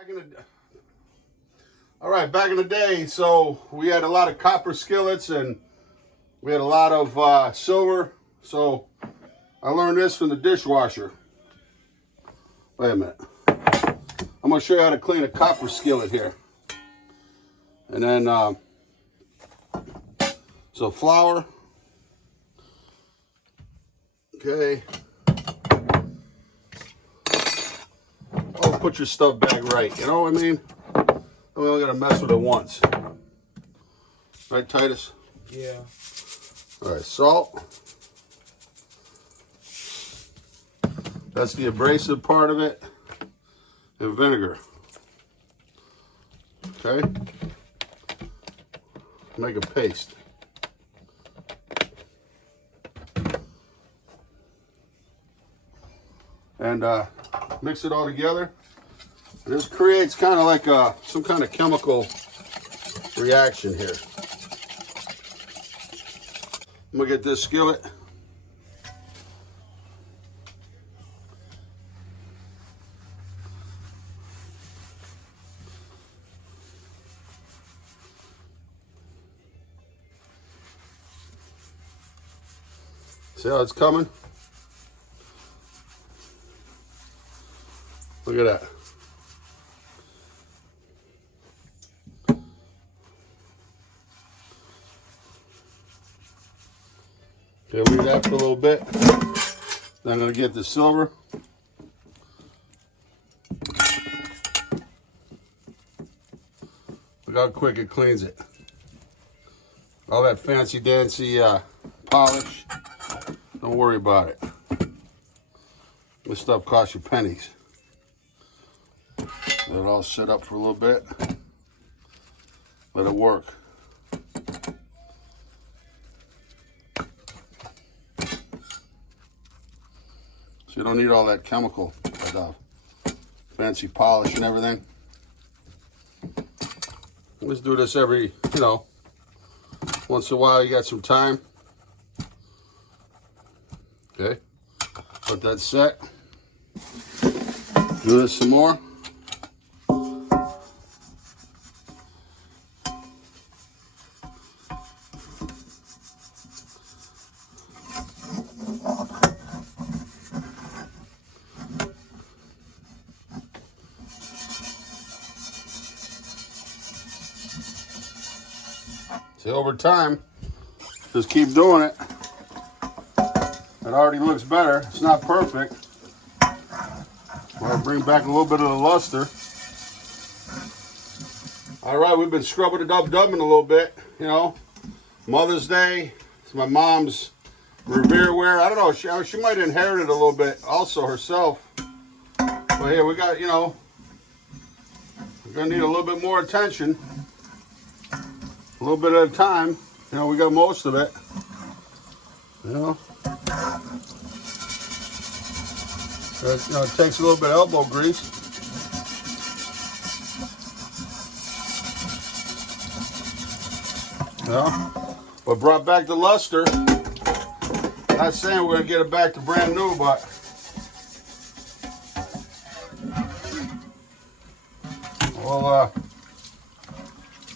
Back in the day, so we had a lot of copper skillets and we had a lot of silver. So I learned this from the dishwasher. Wait a minute. I'm going to show you how to clean a copper skillet here. And then, so flour. Okay. Oh, put your stuff back right. You know what I mean? We only got to mess with it once. Right, Titus? Yeah. All right, salt. That's the abrasive part of it. And vinegar. Okay? Make a paste. And mix it all together. And this creates kind of like some kind of chemical reaction here. I'm gonna get this skillet. See how it's coming? Look at that. Okay, leave that for a little bit. Then I'm going to get the silver. Look how quick it cleans it. All that fancy dancy polish, don't worry about it. This stuff costs you pennies. Let it all sit up for a little bit. Let it work. So you don't need all that chemical, that fancy polish and everything. Let's do this every, once in a while you got some time. Okay, let that set. Do this some more. See, over time, just keep doing it. It already looks better. It's not perfect. I'll bring back a little bit of the luster. All right, we've been scrubbing it up, dubbing a little bit. Mother's Day. It's my mom's Revere wear. I don't know. She might inherit it a little bit also herself. But here we got, we're gonna need a little bit more attention. A little bit at a time. We got most of it. It takes a little bit of elbow grease. But brought back the luster. Not saying we're gonna get it back to brand new, but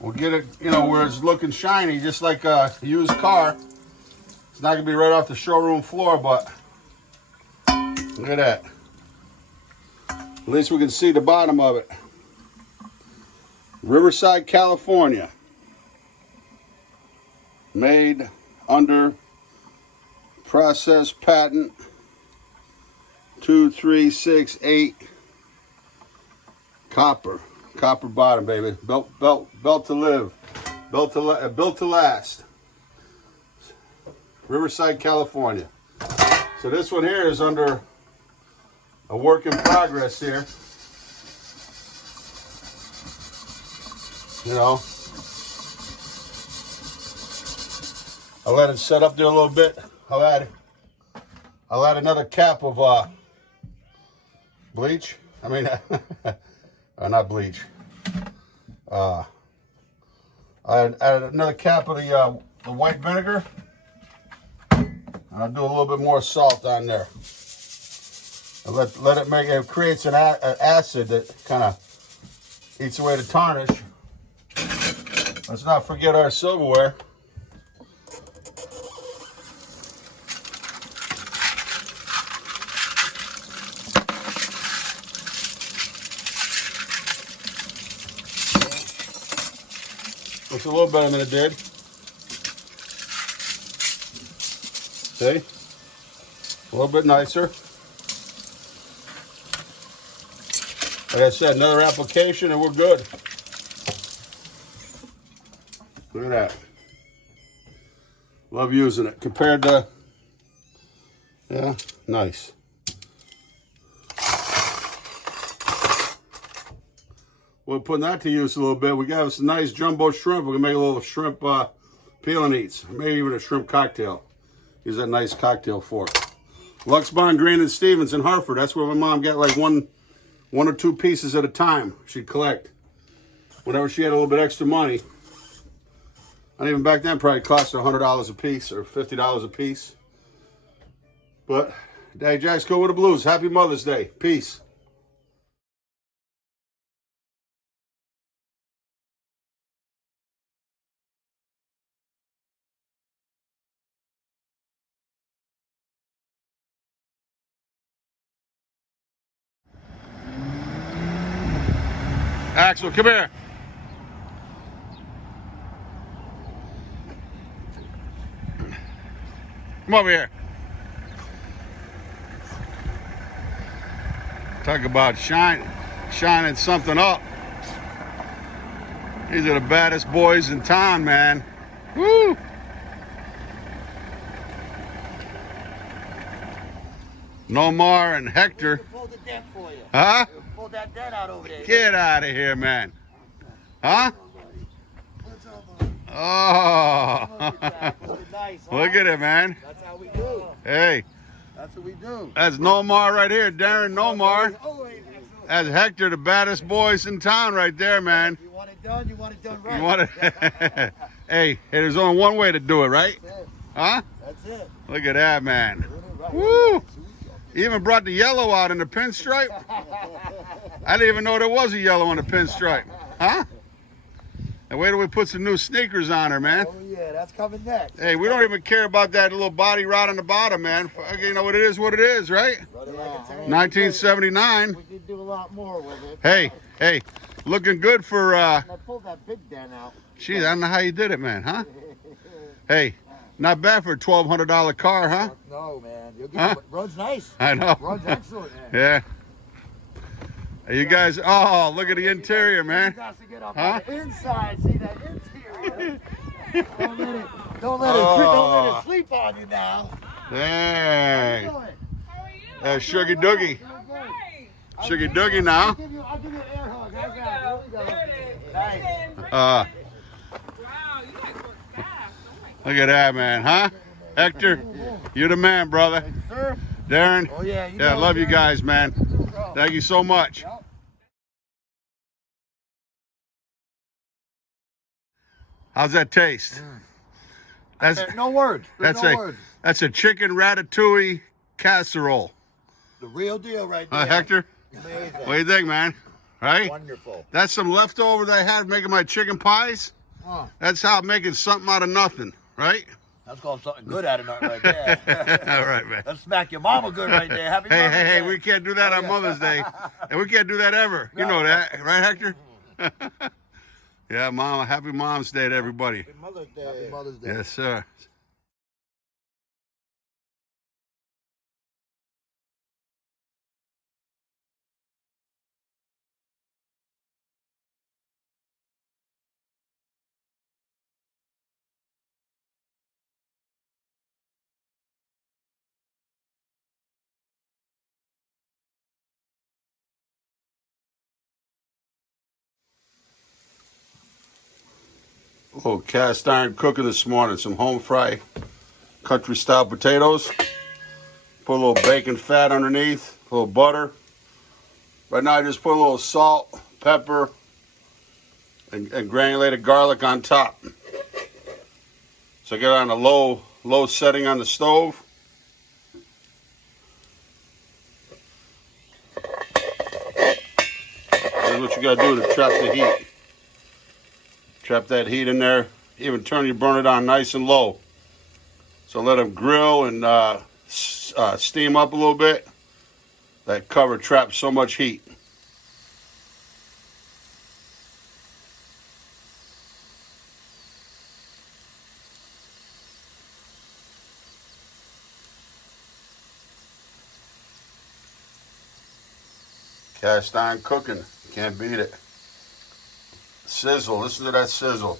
we'll get it, where it's looking shiny, just like a used car. It's not gonna be right off the showroom floor, but look at that. At least we can see the bottom of it. Riverside, California. Made under process patent 2368. Copper bottom, baby. Built to live. Built to last. Riverside, California. So this one here is under a work in progress here. I'll let it set up there a little bit. I'll add another cap of bleach. Not bleach. I added another cap of the white vinegar. And I'll do a little bit more salt on there. And let it make it creates an acid that kind of Eats away the tarnish. Let's not forget our silverware. Looks a little better than it did. See? A little bit nicer. Like I said, another application and we're good. Look at that. Love using it. Compared to, yeah, nice. We're putting that to use a little bit. We got some nice jumbo shrimp. We're gonna make a little shrimp peel and eats. Maybe even a shrimp cocktail. Use that nice cocktail fork. Lux Bond, Green and Stevens in Hartford. That's where my mom got like one or two pieces at a time she'd collect. Whenever she had a little bit extra money. And even back then probably cost her $100 a piece or $50 a piece. But Daddy Jack's go with the blues. Happy Mother's Day. Peace. Axel, come here. Come over here. Talk about shining something up. These are the baddest boys in town, man. Woo! Nomar and Hector. Pull the dent for you. Huh? Pull that dent out over there. Get out of here, man. Huh? What's up, buddy? Oh. Look at that. Nice, huh? Look at it, man. That's how we do. Hey. That's what we do. That's Nomar right here. Darren Nomar. Always excellent. That's Hector, the baddest boys in town right there, man. You want it done, you want it done right. You want it? Hey, there's only one way to do it, right? That's it. Huh? That's it. Look at that, man. Doing it right. Woo! Even brought the yellow out in the pinstripe. I didn't even know there was a yellow on the pinstripe. Huh? And wait till we put some new sneakers on her, man. Oh yeah, that's coming next. Hey, we don't even care about that little body rod on the bottom, man. You know what it is, right? Brother, like I said, 1979. we could do a lot more with it. Hey, looking good for, I pulled that big dent out. geez, I don't know how you did it, man, huh? Hey, not bad for a $1,200 car, huh? No, man. You'll get Huh? Runs nice. I know. Runs excellent, man. Yeah. Hey, you guys, oh, look at the interior, You man. got to get up Huh? on the inside. See that interior. Don't let it Oh. sleep on you now. Dang. How you doing? How are you? Sugar Doogie. Right. Sugar Doogie now. I'll give you an air hug. How's that? Here we go. There it is. Nice. Wow, you guys work fast. Oh my Look at that, man, huh? Hector, you're the man, brother. Sir? Darren, Oh, yeah. You yeah, I know, love you Darren. guys, man. Bro. Thank you so much. Yep. How's that taste? That's No words. There's that's no a words. that's a chicken ratatouille casserole. The real deal right there. Hector, Amazing. what do you think, man? Right? Wonderful. That's some leftover that I had making my chicken pies. Huh. That's how I'm making something out of nothing, right? That's called something good out of nothing right there. All right, man. Let's smack your mama good right there. Happy Hey, Mother's hey, Day. we can't do that on Mother's Day. And we can't do that ever. You know that, right, Hector? Yeah, Mama. Happy Mom's Day to everybody. Happy Mother's Day. Happy Mother's Day. Yes, sir. Oh, cast iron cooking this morning. Some home fry country style potatoes. Put a little bacon fat underneath, a little butter. Right now I just put a little salt, pepper, and granulated garlic on top. So I get it on a low setting on the stove. That's what you gotta do to trap the heat. Trap that heat in there. Even turn your burner down nice and low. So let them grill and steam up a little bit. That cover traps so much heat. Cast iron cooking, can't beat it. Sizzle, listen to that sizzle.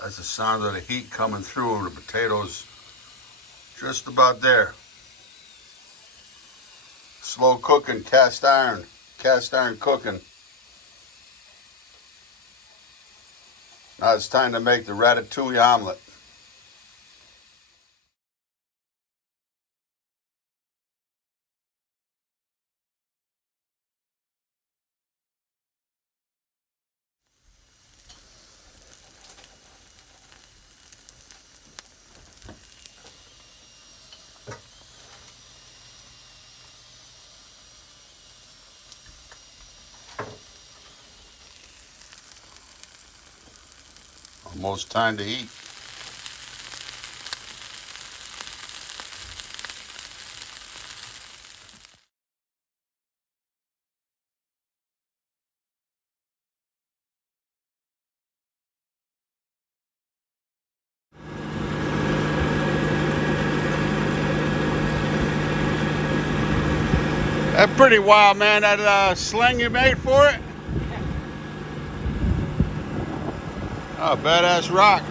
That's the sound of the heat coming through. The potatoes just about there. Slow cooking, cast iron cooking. Now it's time to make the ratatouille omelet. Almost time to eat. That's pretty wild, man. That sling you made for it. Oh, badass rock.